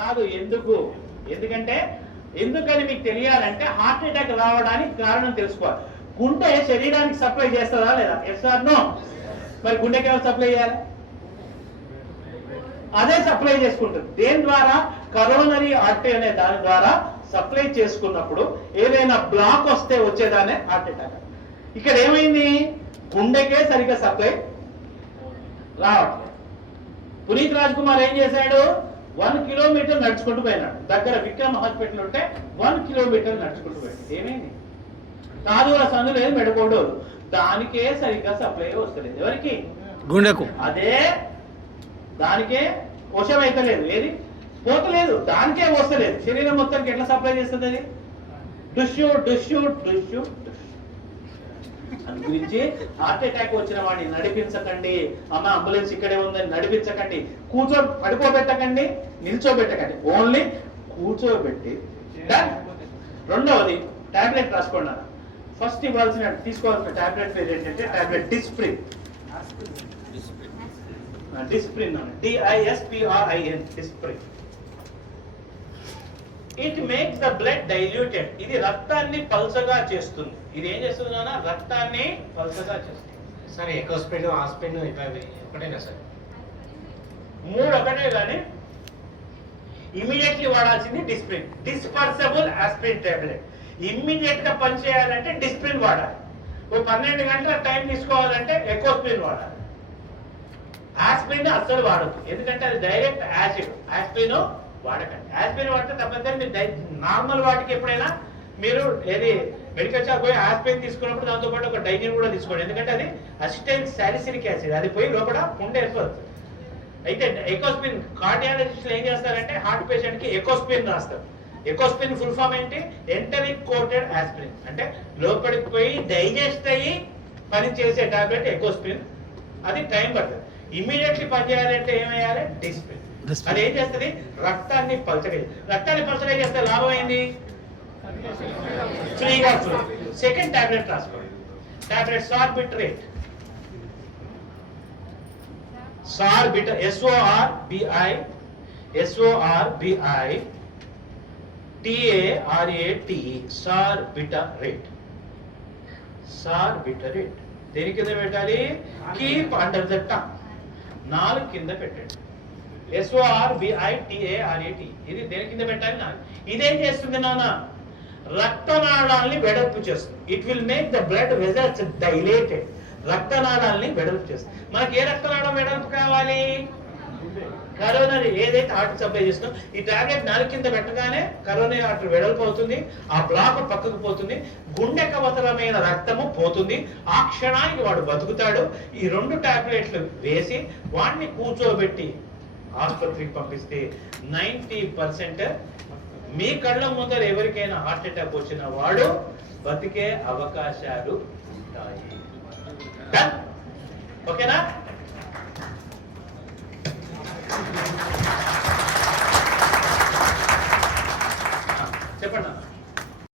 కాదు. ఎందుకంటే ఎందుకని మీకు తెలియాలంటే హార్ట్ అటాక్ రావడానికి కారణం తెలుసుకోవాలి. గుండె శరీరానికి సప్లై చేస్తుందా లేదా? Yes or no? మరి గుండెకి ఎవరు సప్లై చేయాలి? అదే సప్లై చేసుకుంటుంది. దేని ద్వారా? కరోనరీ ఆర్టరీ అనే దాని ద్వారా సప్లై చేసుకున్నప్పుడు ఏదైనా బ్లాక్ వస్తే వచ్చేదానే హార్ట్ అటాక్. ఇక్కడ ఏమైంది? గుండెకే సరిగ్గా సప్లై రావట్లేదు. పునీత్ రాజ్ కుమార్ ఏం చేశాడు? 1 కిలోమీటర్ నడుచుకుంటూ పోయినాడు. దగ్గర విక్రమ్ హాస్పిటల్ ఉంటే 1 కిలోమీటర్ నడుచుకుంటూ పోయాడు. ఏమైంది? కాదుల సందు లేదు, మెడకోడోలు, దానికే సరిగ్గా సప్లై వస్తలేదు. ఎవరికి? గుండెకు. అదే దానికే వశం అయితే లేదు, ఏది పోతలేదు, దానికే వస్తలేదు. శరీరం మొత్తానికి ఎట్లా సప్లై చేస్తుంది అది? డుష్యూ డుష్యూ డుష్యూ. అందు గురించి హార్ట్ అటాక్ వచ్చిన వాడిని నడిపించకండి. అమ్మ అంబులెన్స్ ఇక్కడే ఉందని నడిపించకండి. పడుకోబెట్టకండి, నిల్చోబెట్టకండి, ఓన్లీ కూర్చోబెట్టి. రెండవది టాబ్లెట్ రాసుకోండి. ఫస్ట్ తీసుకోవాల్సిన టాబ్లెట్ పేరు ఏంటంటే tablet Disprin. Disprin, DISPRIN, Disprin. It makes the blood diluted. ఇది రక్తాన్ని పల్చగా చేస్తుంది. ఇది ఏం చేస్తుంది నాన్న? రక్తాన్ని పల్చగా చేస్తుంది. సరే, ఎకోస్ప్రిన్, ఆస్ప్రిన్ ఒకటేనా సార్? 3 ఒకటే, కానీ ఇమీడియట్లీ వాడాల్సింది Disprin. Dispersible aspirin tablet. Immediate గా పనిచేయాలంటే డిస్ప్రిన్ వాడాలి. 12 గంటల టైం తీసుకోవాలంటే ఎకోస్ప్రిన్ వాడాలి. ఆస్ప్రిన్ అస్సలు వాడద్దు, ఎందుకంటే అది డైరెక్ట్ యాసిడ్. ఆస్ప్రిన్ వాడకండి. ఆస్ప్రిన్ వాడితే తప్పనిసరి మీరు నార్మల్ వాటికి ఎప్పుడైనా మీరు ఏది మెడికల్ షాప్ పోయి ఆస్ప్రిన్ తీసుకున్నప్పుడు దాంతో పాటు ఒక డైజిన్ కూడా తీసుకోండి. ఎందుకంటే అది అసిటైల్ సాలిసిలిక్ యాసిడ్, అది పోయి లోపల పుండె ఏర్పడుతుంది. అయితే ఎకోస్ప్రిన్ కార్డియాలజిస్టులు ఏం చేస్తారంటే హార్ట్ పేషెంట్ కి ఎకోస్ప్రిన్ రాస్తారు. ఎకోస్ప్రిన్ ఫుల్ ఫామ్ ఏంటి? Enteric coated aspirin. అంటే లోపలికి పోయి డైజెస్ట్ అయ్యి పని చేసే టాబ్లెట్ ఎకోస్ప్రిన్. అది టైం పడుతుంది. ఇమీడియట్లీ పనిచేయాలంటే ఏమయ్యాలి? డిస్ప్రిన్. అది ఏం చేస్తుంది? రక్తాన్ని పల్చగా. రక్తాన్ని పల్చగా చేస్తే లాభం ఏంది? ఫ్రీగా ఫ్లో. సెకండ్ టాబ్లెట్ రాసుకోండి. టాబ్లెట్ సార్బిట్రేట్. సార్బిట, SORBITARATE, సార్బిటరేట్. సార్బిటరేట్ దేని కింద పెట్టాలి? కీప్ అండర్ ద టంగ్, నాలుగు కింద పెట్టండి. SORBITARATE ఇది దేని కింద పెట్టాలి? నాలుగు. ఇదేం చేస్తుంది నాన్న? రక్తనాళాల్ని వెడల్పు చేస్తుంది. It will make the blood vessels dilated. రక్తనాళాల్ని వెడల్పు చేస్తుంది. మనకి ఏ రక్తనాళం వెడల్పు కావాలి? కరోనరీ, ఏదైతే హార్ట్ సప్లై చేస్తుందో ఈ టాబ్లెట్ నాలుగు కింద పెట్టగానే కరోనరీ ఆర్టరీ వెడల్పు అవుతుంది. ఆ బ్లాక్ పక్కకు పోతుంది. గుండెకు అవసరమైన రక్తము పోతుంది. ఆ క్షణానికి వాడు బతుకుతాడు. ఈ 2 టాబ్లెట్లు వేసి వాడిని కూర్చోబెట్టి ఆసుపత్రికి పంపిస్తే 90% మీ కళ్ళ ముందర ఎవరికైనా హార్ట్ అటాక్ వచ్చిన వాడు బతికే అవకాశాలు ఉంటాయి. ఓకేనా?